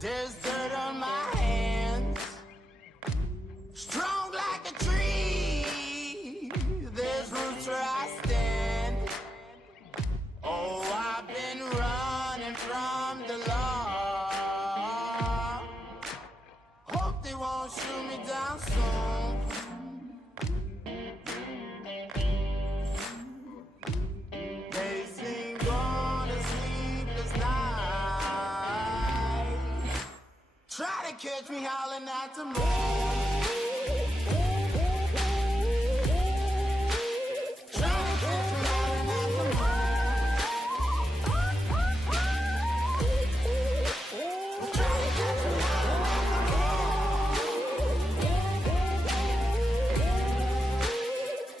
There's dirt on my hands, strong like a tree. There's roots where I stand. Oh, I've been running from the law. Hope they won't shoot me down soon. They've been gone a sleepless night. Try to catch me howling at the moon. Try to catch me howling at the moon. Try to catch me howling at the moon. Try to catch me howling at the moon.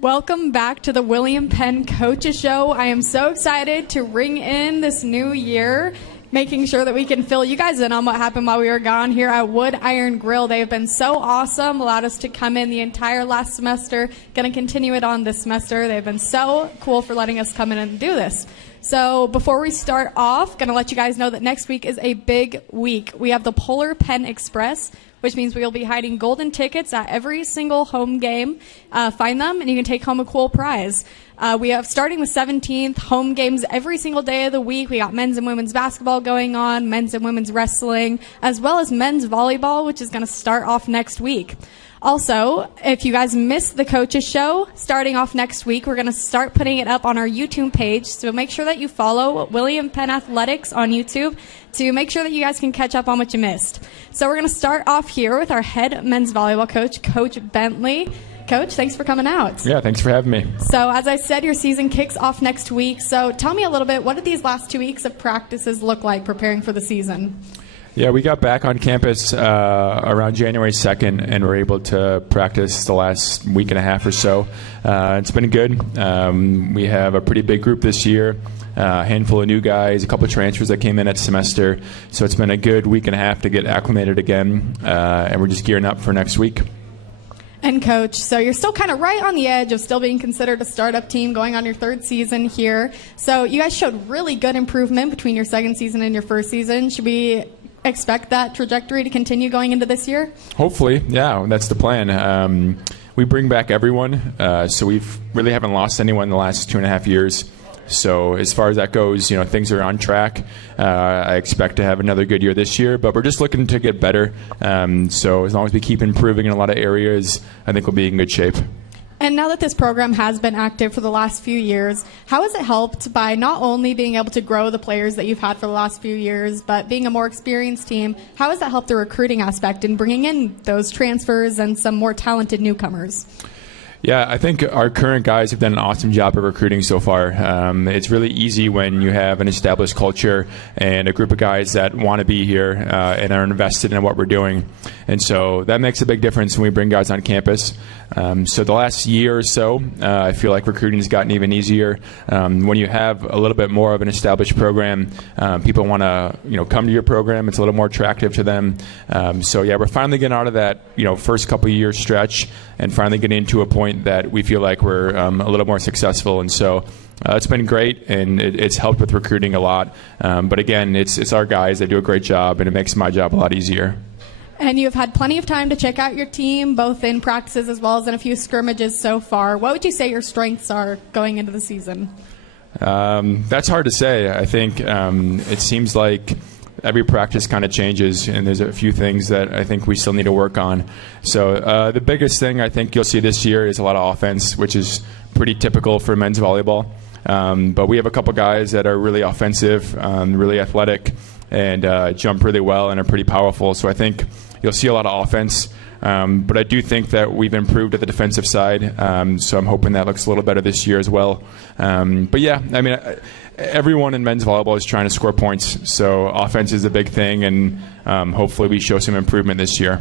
Welcome back to the William Penn Coaches Show. I am so excited to ring in this new year, making sure that we can fill you guys in on what happened while we were gone here at Wood Iron Grill. They have been so awesome, allowed us to come in the entire last semester, going to continue it on this semester. They've been so cool for letting us come in and do this. So before we start off, going to let you guys know that next week is a big week. We have the Polar Pen Express, which means we will be hiding golden tickets at every single home game. Find them, and you can take home a cool prize. We have, starting with 17th, home games every single day of the week. We got men's and women's basketball going on, men's and women's wrestling, as well as men's volleyball, which is going to start off next week. Also, if you guys missed the Coaches Show, starting off next week, we're going to start putting it up on our YouTube page. So make sure that you follow William Penn Athletics on YouTube to make sure that you guys can catch up on what you missed. So we're going to start off here with our head men's volleyball coach, Coach Bentley. Coach, thanks for coming out. Yeah, thanks for having me. So as I said, your season kicks off next week. So tell me a little bit, what did these last 2 weeks of practices look like preparing for the season? Yeah, we got back on campus around January 2nd, and were able to practice the last week and a half or so. It's been good. We have a pretty big group this year, a handful of new guys, a couple of transfers that came in at semester. So it's been a good week and a half to get acclimated again, and we're just gearing up for next week. And Coach, so you're still kind of right on the edge of still being considered a startup team going on your third season here. So you guys showed really good improvement between your second season and your first season. Should we expect that trajectory to continue going into this year? Hopefully, yeah, that's the plan. We bring back everyone, so we really haven't lost anyone in the last 2.5 years. So as far as that goes, things are on track. I expect to have another good year this year, but we're just looking to get better. So as long as we keep improving in a lot of areas, I think we'll be in good shape. And now that this program has been active for the last few years, how has it helped by not only being able to grow the players that you've had for the last few years, but being a more experienced team? How has that helped the recruiting aspect in bringing in those transfers and some more talented newcomers? Yeah, I think our current guys have done an awesome job of recruiting so far. It's really easy when you have an established culture and a group of guys that want to be here and are invested in what we're doing. And so that makes a big difference when we bring guys on campus. So the last year or so, I feel like recruiting has gotten even easier. When you have a little bit more of an established program, people want to come to your program. It's a little more attractive to them. So yeah, we're finally getting out of that first couple of years stretch and finally getting to a point that we feel like we're a little more successful. And so it's been great, and it's helped with recruiting a lot. But again, it's our guys. They do a great job, and it makes my job a lot easier. And you've had plenty of time to check out your team, both in practices as well as in a few scrimmages so far. What would you say your strengths are going into the season? That's hard to say. I think it seems like every practice kind of changes, and there's a few things that I think we still need to work on. So the biggest thing I think you'll see this year is a lot of offense, which is pretty typical for men's volleyball. But we have a couple guys that are really offensive, really athletic, and jump really well and are pretty powerful. So I think you'll see a lot of offense. But I do think that we've improved at the defensive side, so I'm hoping that looks a little better this year as well. But yeah, I mean, everyone in men's volleyball is trying to score points, so offense is a big thing, and hopefully we show some improvement this year.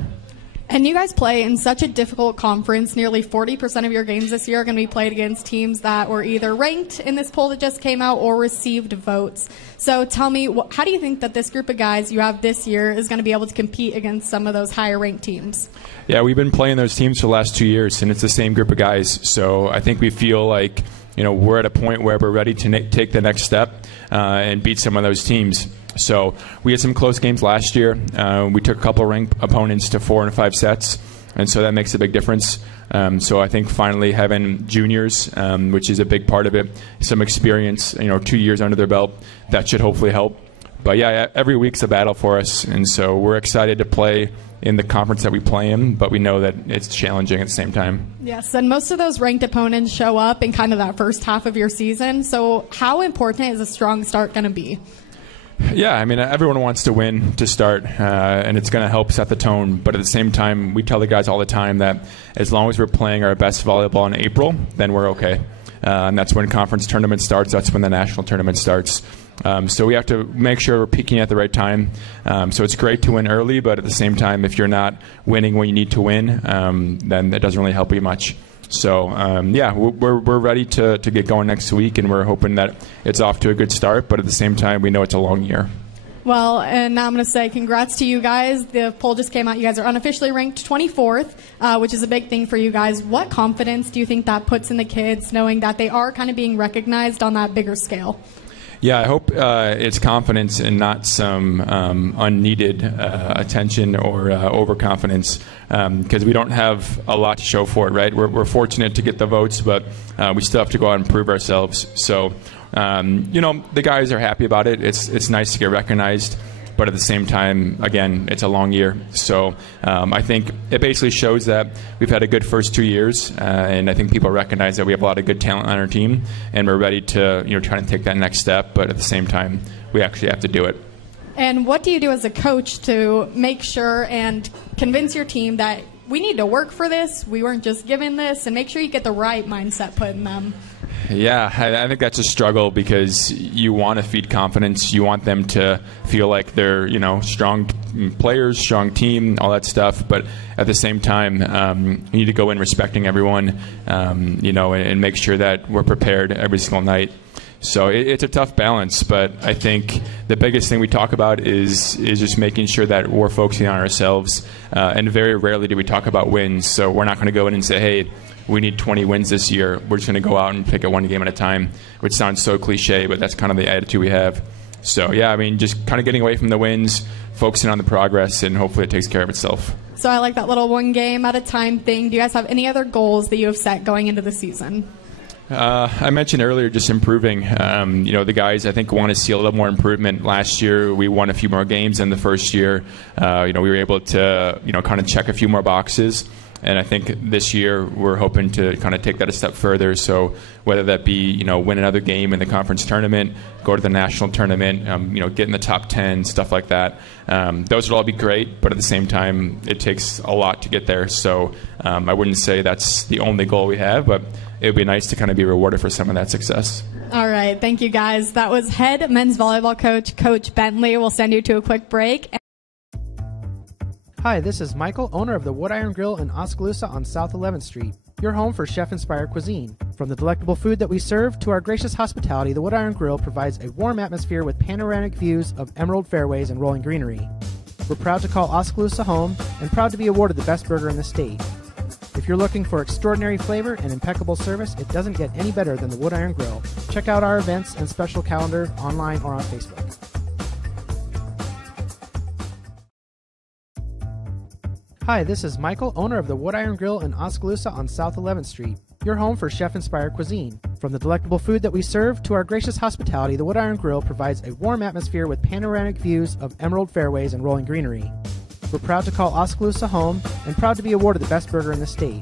And you guys play in such a difficult conference. Nearly 40% of your games this year are going to be played against teams that were either ranked in this poll that just came out or received votes. So tell me, how do you think that this group of guys you have this year is going to be able to compete against some of those higher ranked teams? Yeah, we've been playing those teams for the last 2 years, and it's the same group of guys. So I think we feel like we're at a point where we're ready to take the next step and beat some of those teams. So we had some close games last year. We took a couple of ranked opponents to 4 and 5 sets, and so that makes a big difference. So I think finally having juniors, which is a big part of it, some experience, 2 years under their belt, that should hopefully help. But yeah, every week's a battle for us, and so we're excited to play in the conference that we play in, but we know that it's challenging at the same time. Yes, and most of those ranked opponents show up in kind of that first half of your season. So how important is a strong start going to be? Yeah, I mean, everyone wants to win to start, and it's going to help set the tone. But at the same time, we tell the guys all the time that as long as we're playing our best volleyball in April, then we're okay. And that's when conference tournament starts. That's when the national tournament starts. So we have to make sure we're peaking at the right time. So it's great to win early, but at the same time, if you're not winning when you need to win, then that doesn't really help you much. So, yeah, we're ready to get going next week, and we're hoping that it's off to a good start, but at the same time, we know it's a long year. Well, and now I'm going to say congrats to you guys. The poll just came out. You guys are unofficially ranked 24th, which is a big thing for you guys. What confidence do you think that puts in the kids, knowing that they are kind of being recognized on that bigger scale? Yeah, I hope it's confidence and not some unneeded attention or overconfidence, because we don't have a lot to show for it, right? We're fortunate to get the votes, but we still have to go out and prove ourselves. So, the guys are happy about it. It's nice to get recognized. But at the same time, again, it's a long year. So I think it basically shows that we've had a good first 2 years, and I think people recognize that we have a lot of good talent on our team, and we're ready to try to take that next step. But at the same time, we actually have to do it. And what do you do as a coach to make sure and convince your team that we need to work for this, we weren't just given this, and make sure you get the right mindset put in them? Yeah, I think that's a struggle, because you want to feed confidence. You want them to feel like they're, strong players, strong team, all that stuff. But at the same time, you need to go in respecting everyone, and make sure that we're prepared every single night. So it's a tough balance, but I think the biggest thing we talk about is just making sure that we're focusing on ourselves. And very rarely do we talk about wins. So we're not going to go in and say, hey, we need 20 wins this year. We're just going to go out and pick it one game at a time, which sounds so cliche, but that's kind of the attitude we have. So, yeah, I mean, just kind of getting away from the wins, focusing on the progress, and hopefully it takes care of itself. So I like that little one game at a time thing. Do you guys have any other goals that you have set going into the season? I mentioned earlier just improving. The guys, I think, want to see a little more improvement. Last year, we won a few more games than the first year. We were able to, kind of check a few more boxes. And I think this year we're hoping to kind of take that a step further. So whether that be, win another game in the conference tournament, go to the national tournament, get in the top 10, stuff like that. Those would all be great, but at the same time, it takes a lot to get there. So I wouldn't say that's the only goal we have, but it would be nice to kind of be rewarded for some of that success. All right. Thank you, guys. That was head men's volleyball coach, Coach Bentley. We'll send you to a quick break. Hi, this is Michael, owner of the Wood Iron Grill in Oskaloosa on South 11th Street, your home for chef-inspired cuisine. From the delectable food that we serve to our gracious hospitality, the Wood Iron Grill provides a warm atmosphere with panoramic views of emerald fairways and rolling greenery. We're proud to call Oskaloosa home and proud to be awarded the best burger in the state. If you're looking for extraordinary flavor and impeccable service, it doesn't get any better than the Wood Iron Grill. Check out our events and special calendar online or on Facebook. Hi, this is Michael, owner of the Wood Iron Grill in Oskaloosa on South 11th Street, your home for chef-inspired cuisine. From the delectable food that we serve to our gracious hospitality, the Wood Iron Grill provides a warm atmosphere with panoramic views of emerald fairways and rolling greenery. We're proud to call Oskaloosa home and proud to be awarded the best burger in the state.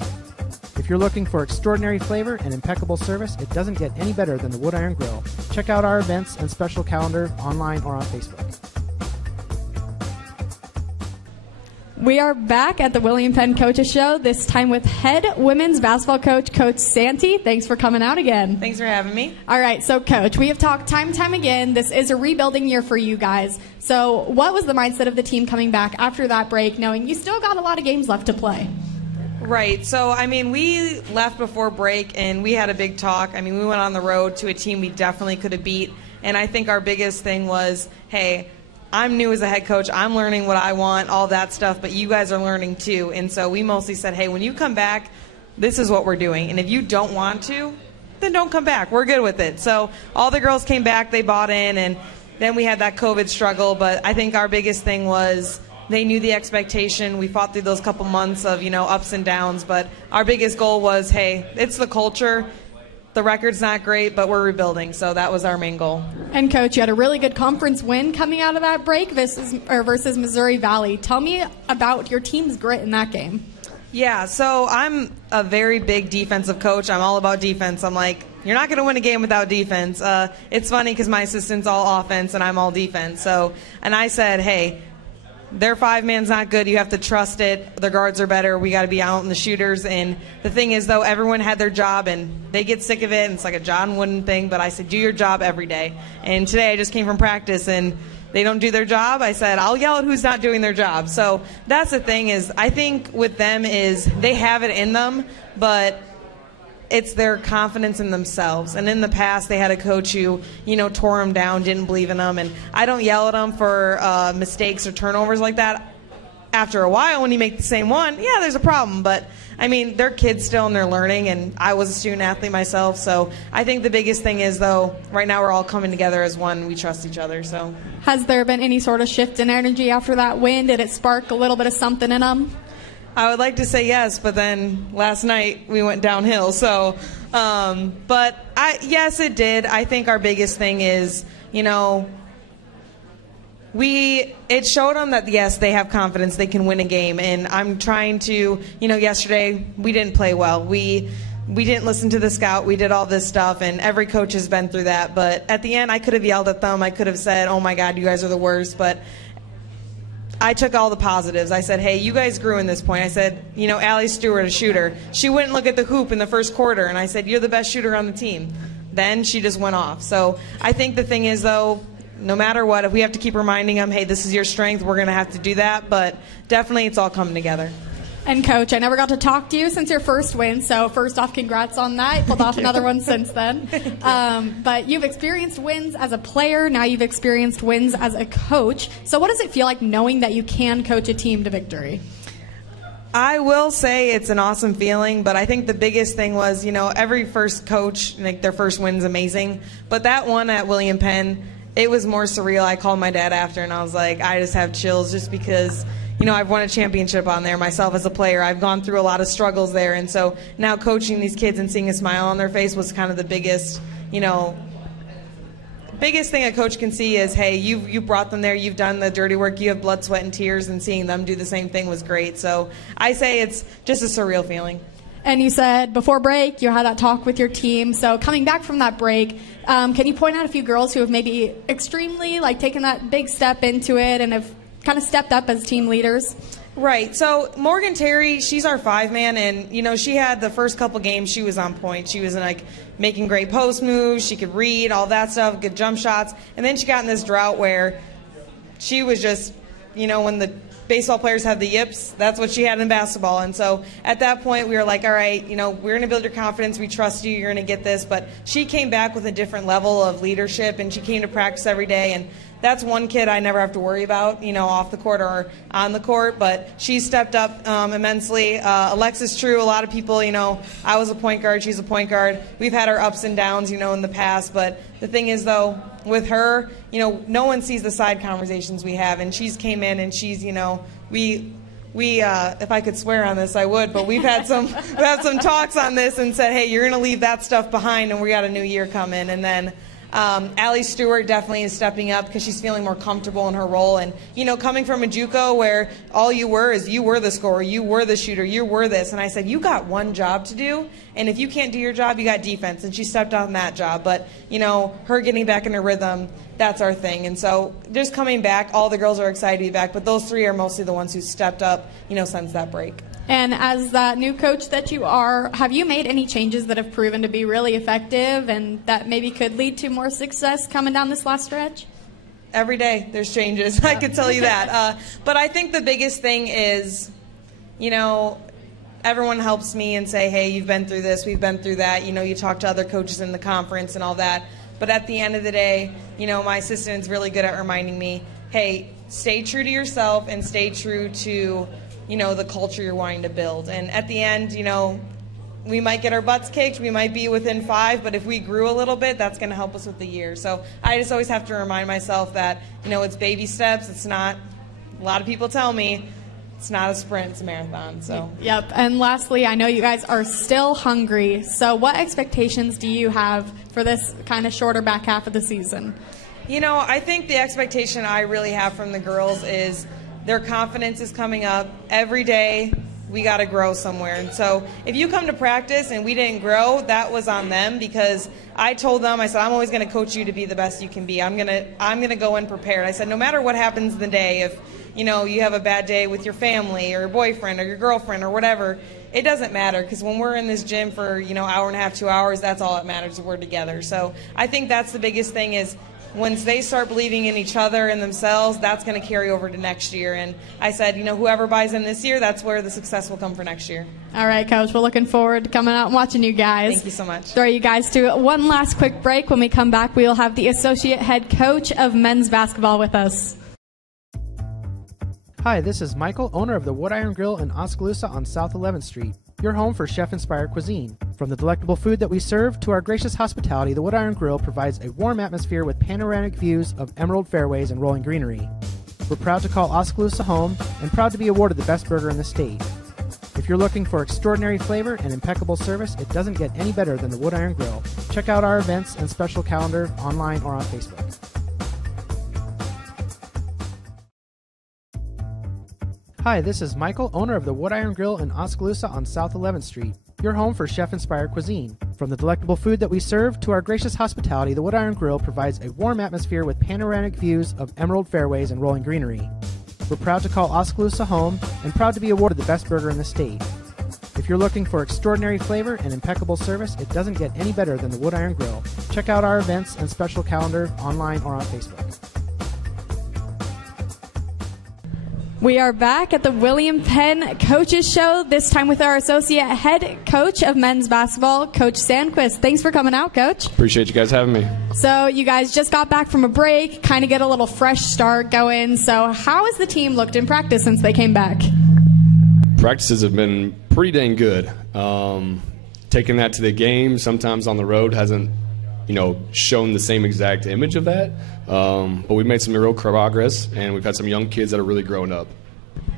If you're looking for extraordinary flavor and impeccable service, it doesn't get any better than the Wood Iron Grill. Check out our events and special calendar online or on Facebook. We are back at the William Penn Coaches Show, this time with head women's basketball coach, Coach Santee. Thanks for coming out again. Thanks for having me. All right, so Coach, we have talked time and time again. This is a rebuilding year for you guys. So what was the mindset of the team coming back after that break, knowing you still got a lot of games left to play? Right. So, I mean, we left before break, and we had a big talk. I mean, we went on the road to a team we definitely could have beat. And I think our biggest thing was, hey, I'm new as a head coach. I'm learning what I want, all that stuff, but you guys are learning too. And so we mostly said, hey, when you come back, this is what we're doing. And if you don't want to, then don't come back. We're good with it. So all the girls came back, they bought in, and then we had that COVID struggle. But I think our biggest thing was they knew the expectation. We fought through those couple months of, ups and downs. But our biggest goal was, hey, it's the culture. The record's not great, but we're rebuilding, so that was our main goal. And, Coach, you had a really good conference win coming out of that break versus Missouri Valley. Tell me about your team's grit in that game. Yeah, so I'm a very big defensive coach. I'm all about defense. I'm like, you're not going to win a game without defense. It's funny because my assistant's all offense and I'm all defense. And I said, hey, their five-man's not good. You have to trust it. Their guards are better. We got to be out in the shooters. And the thing is, though, everyone had their job, and they get sick of it. And it's like a John Wooden thing. But I said, do your job every day. And today I just came from practice, and they don't do their job. I said, I'll yell at who's not doing their job. So that's the thing is, I think with them is they have it in them, but it's their confidence in themselves. And in the past, they had a coach who, tore them down, didn't believe in them. And I don't yell at them for mistakes or turnovers like that. After a while, when you make the same one, yeah, there's a problem. But, I mean, they're kids still and they're learning. And I was a student athlete myself. So I think the biggest thing is, though, right now we're all coming together as one. We trust each other. So, has there been any sort of shift in energy after that win? Did it spark a little bit of something in them? I would like to say yes, but then last night we went downhill. So, yes, it did. I think our biggest thing is, it showed them that, yes, they have confidence, they can win a game. And I'm trying to, yesterday we didn't play well. We didn't listen to the scout. We did all this stuff, and every coach has been through that. But at the end, I could have yelled at them. I could have said, oh, my God, you guys are the worst. But I took all the positives. I said, hey, you guys grew in this point. I said, Allie Stewart, a shooter. She wouldn't look at the hoop in the first quarter, and I said, you're the best shooter on the team. Then she just went off. So I think the thing is, though, no matter what, if we have to keep reminding them, hey, this is your strength, we're going to have to do that. But definitely it's all coming together. And, Coach, I never got to talk to you since your first win, so first off, congrats on that. You pulled off another one since then. But you've experienced wins as a player. Now you've experienced wins as a coach. So what does it feel like knowing that you can coach a team to victory? I will say it's an awesome feeling, but I think the biggest thing was, every first coach, their first win's amazing. But that one at William Penn, it was more surreal. I called my dad after, and I was like, I just have chills just because – I've won a championship on there myself as a player. I've gone through a lot of struggles there. And so now coaching these kids and seeing a smile on their face was kind of the biggest, biggest thing a coach can see is, hey, you brought them there. You've done the dirty work. You have blood, sweat, and tears. And seeing them do the same thing was great. So I say it's just a surreal feeling. And you said before break you had that talk with your team. So coming back from that break, can you point out a few girls who have maybe extremely taken that big step into it and have kind of stepped up as team leaders? Right. So Morgan Terry, she's our five-man, and, she had the first couple games, she was on point. She was, making great post moves. She could read, all that stuff, good jump shots. And then she got in this drought where she was just, when the baseball players have the yips, that's what she had in basketball. And so at that point, we were like, all right, we're going to build your confidence. We trust you. You're going to get this. But she came back with a different level of leadership, and she came to practice every day. And that's one kid I never have to worry about, off the court or on the court. But she stepped up immensely. Alexis True, a lot of people, I was a point guard. She's a point guard. We've had our ups and downs, in the past. But the thing is, though, with her, no one sees the side conversations we have. And she's came in and she's, we if I could swear on this, I would. But we've had some talks on this and said, hey, you're going to leave that stuff behind, and we got a new year coming. And then Allie Stewart definitely is stepping up because she's feeling more comfortable in her role. And, coming from a JUCO where all you were is you were the scorer, you were the shooter, you were this. And I said, you got one job to do, and if you can't do your job, you got defense. And she stepped on that job. But, her getting back in her rhythm, that's our thing. And so just coming back, all the girls are excited to be back, but those 3 are mostly the ones who stepped up, since that break. And as that new coach that you are, have you made any changes that have proven to be really effective and that maybe could lead to more success coming down this last stretch? Every day there's changes, I could tell you that. But I think the biggest thing is, everyone helps me and say, hey, you've been through this, we've been through that. You talk to other coaches in the conference and all that. But at the end of the day, my assistant's really good at reminding me, hey, stay true to yourself and stay true to, the culture you're wanting to build. And at the end, we might get our butts kicked, we might be within 5, but if we grew a little bit, that's going to help us with the year. So I just always have to remind myself that, it's baby steps. It's not, a lot of people tell me, it's not a sprint, it's a marathon. So. Yep. And lastly, I know you guys are still hungry. So what expectations do you have for this kind of shorter back half of the season? I think the expectation I really have from the girls is their confidence is coming up. Every day we got to grow somewhere. And so if you come to practice and we didn't grow, that was on them, because I told them, I said, I'm always going to coach you to be the best you can be. I'm going to go in prepared. I said, no matter what happens in the day, if you have a bad day with your family or your boyfriend or your girlfriend or whatever, it doesn't matter, because when we're in this gym for, hour and a half, 2 hours, that's all that matters, we're together. So I think that's the biggest thing is once they start believing in each other and themselves, that's going to carry over to next year. And I said, whoever buys in this year, that's where the success will come for next year. All right, Coach. We're looking forward to coming out and watching you guys. Thank you so much. Throw you guys to one last quick break. When we come back, we will have the Associate Head Coach of Men's Basketball with us. Hi, this is Michael, owner of the Wood Iron Grill in Oskaloosa on South 11th Street, your home for chef-inspired cuisine. From the delectable food that we serve to our gracious hospitality, the Wood Iron Grill provides a warm atmosphere with panoramic views of emerald fairways and rolling greenery. We're proud to call Oskaloosa home and proud to be awarded the best burger in the state. If you're looking for extraordinary flavor and impeccable service, it doesn't get any better than the Wood Iron Grill. Check out our events and special calendar online or on Facebook. Hi, this is Michael, owner of the Wood Iron Grill in Oskaloosa on South 11th Street, your home for chef-inspired cuisine. From the delectable food that we serve to our gracious hospitality, the Wood Iron Grill provides a warm atmosphere with panoramic views of emerald fairways and rolling greenery. We're proud to call Oskaloosa home and proud to be awarded the best burger in the state. If you're looking for extraordinary flavor and impeccable service, it doesn't get any better than the Wood Iron Grill. Check out our events and special calendar online or on Facebook. We are back at the William Penn Coaches Show, this time with our Associate Head Coach of Men's Basketball, Coach Sandquist. Thanks for coming out, Coach. Appreciate you guys having me. So you guys just got back from a break, kind of get a little fresh start going. So how has the team looked in practice since they came back? Practices have been pretty dang good. Taking that to the game, sometimes on the road, hasn't shown the same exact image of that. But we've made some real progress, and we've had some young kids that are really growing up.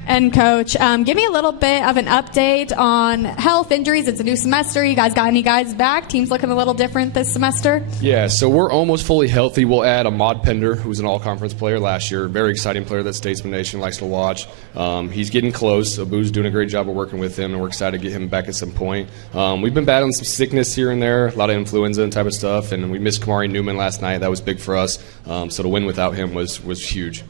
And Coach, give me a little bit of an update on health, injuries. It's a new semester. You guys got any guys back? Team's looking a little different this semester? Yeah, so we're almost fully healthy. We'll add Ahmad Pender, who was an all-conference player last year. Very exciting player that Statesman Nation likes to watch. He's getting close. Abu's doing a great job of working with him, and we're excited to get him back at some point. We've been battling some sickness here and there, a lot of influenza and type of stuff, and we missed Kamari Newman last night. That was big for us. So to win without him was huge.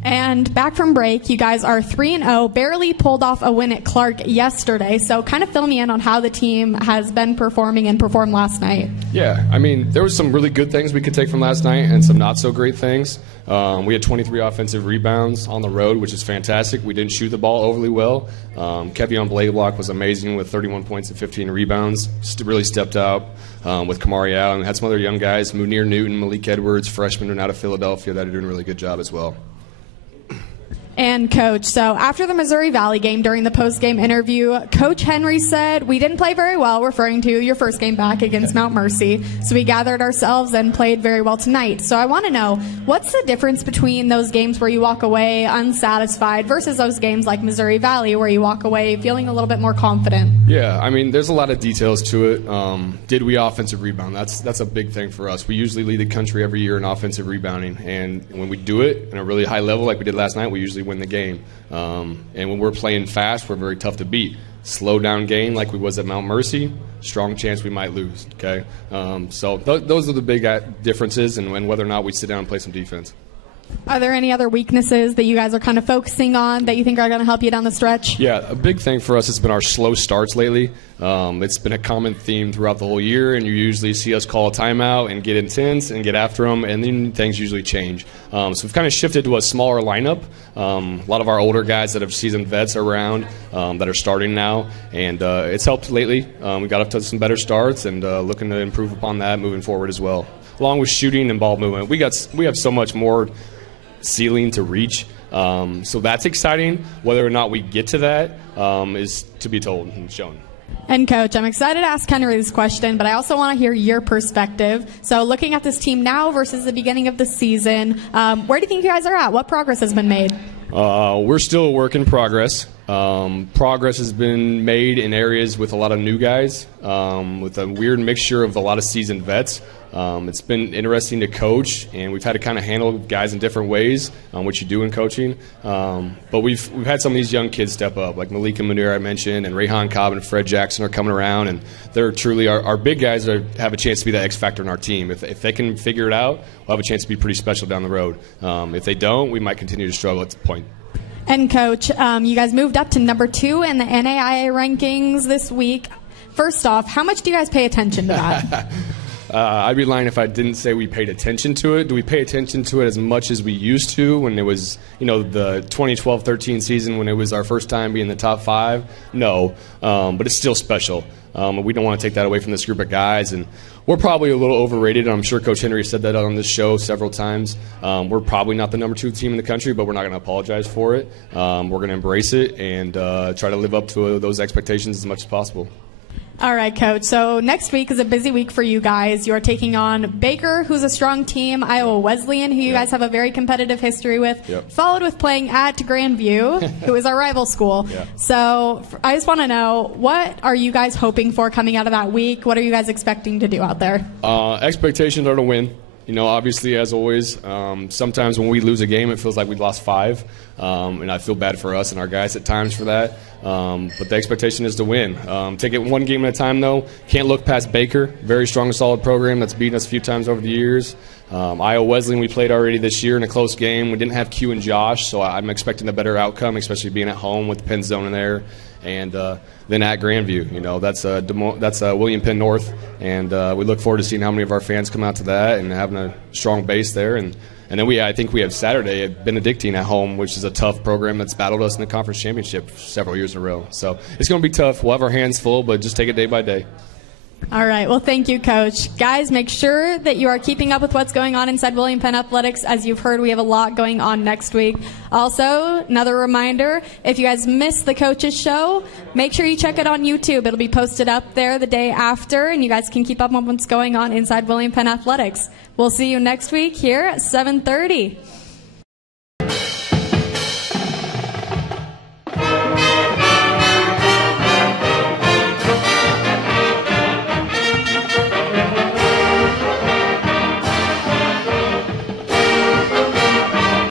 And back from break, you guys are 3-0, barely pulled off a win at Clark yesterday. So kind of fill me in on how the team has been performing and performed last night. Yeah, I mean, there was some really good things we could take from last night and some not so great things. We had 23 offensive rebounds on the road, which is fantastic. We didn't shoot the ball overly well. Kevion Blaylock was amazing with 31 points and 15 rebounds. Just really stepped out with Kamari Allen. Had some other young guys, Munir Newton, Malik Edwards, freshmen out of Philadelphia, that are doing a really good job as well. And Coach, so after the Missouri Valley game during the post-game interview, Coach Henry said, we didn't play very well, referring to your first game back against Mount Mercy. So we gathered ourselves and played very well tonight. So I want to know, what's the difference between those games where you walk away unsatisfied versus those games like Missouri Valley where you walk away feeling a little bit more confident? Yeah, I mean, there's a lot of details to it. Did we offensive rebound? That's a big thing for us. We usually lead the country every year in offensive rebounding. And when we do it at a really high level like we did last night, we usually win the game. And when we're playing fast, we're very tough to beat. Slow down game like we was at Mount Mercy, strong chance we might lose. Okay, so those are the big differences, and whether or not we sit down and play some defense. Are there any other weaknesses that you guys are kind of focusing on that you think are going to help you down the stretch? Yeah, a big thing for us has been our slow starts lately. It's been a common theme throughout the whole year, and you usually see us call a timeout and get intense and get after them, and then things usually change. So we've kind of shifted to a smaller lineup. A lot of our older guys that have seasoned vets are around that are starting now, and it's helped lately. We got up to some better starts and looking to improve upon that moving forward as well. Along with shooting and ball movement, we have so much more ceiling to reach, so that's exciting. Whether or not we get to that is to be told and shown. And Coach, I'm excited to ask Henry this question, but I also want to hear your perspective. So looking at this team now versus the beginning of the season, where do you think you guys are at? What progress has been made? We're still a work in progress. Progress has been made in areas with a lot of new guys, with a weird mixture of a lot of seasoned vets. It's been interesting to coach, and we've had to kind of handle guys in different ways, which you do in coaching. But we've had some of these young kids step up, like Malik and Munir I mentioned, and Rayhan Cobb and Fred Jackson are coming around, and they're truly our big guys have a chance to be the X factor in our team. If they can figure it out, we'll have a chance to be pretty special down the road. If they don't, we might continue to struggle at the point. And Coach, you guys moved up to number 2 in the NAIA rankings this week. First off, how much do you guys pay attention to that? I'd be lying if I didn't say we paid attention to it. Do we pay attention to it as much as we used to when it was, the 2012-13 season when it was our first time being in the top 5? No, but it's still special. We don't want to take that away from this group of guys, and we're probably a little overrated. I'm sure Coach Henry said that on this show several times. We're probably not the number 2 team in the country, but we're not going to apologize for it. We're going to embrace it and try to live up to those expectations as much as possible. All right, Coach. So next week is a busy week for you guys. You are taking on Baker, who's a strong team, Iowa Wesleyan, who you guys have a very competitive history with, followed with playing at Grandview, who is our rival school. So I just want to know, what are you guys hoping for coming out of that week? What are you guys expecting to do out there? Expectations are to win. Obviously, as always, sometimes when we lose a game, it feels like we lost 5, and I feel bad for us and our guys at times for that. But the expectation is to win. Take it one game at a time, though. Can't look past Baker. Very strong, solid program that's beaten us a few times over the years. Iowa Wesleyan, we played already this year in a close game. We didn't have Q and Josh, so I'm expecting a better outcome, especially being at home with the Penn Zone in there. And then at Grandview, that's William Penn North, and we look forward to seeing how many of our fans come out to that and having a strong base there. And then I think we have Saturday at Benedictine at home, which is a tough program that's battled us in the conference championship several years in a row. So it's going to be tough. We'll have our hands full, but just take it day by day. All right. Well, thank you, Coach. Guys, make sure that you are keeping up with what's going on inside William Penn Athletics. As you've heard, we have a lot going on next week. Also, another reminder, if you guys missed the coaches show, make sure you check it on YouTube. It'll be posted up there the day after, and you guys can keep up on what's going on inside William Penn Athletics. We'll see you next week here at 7:30.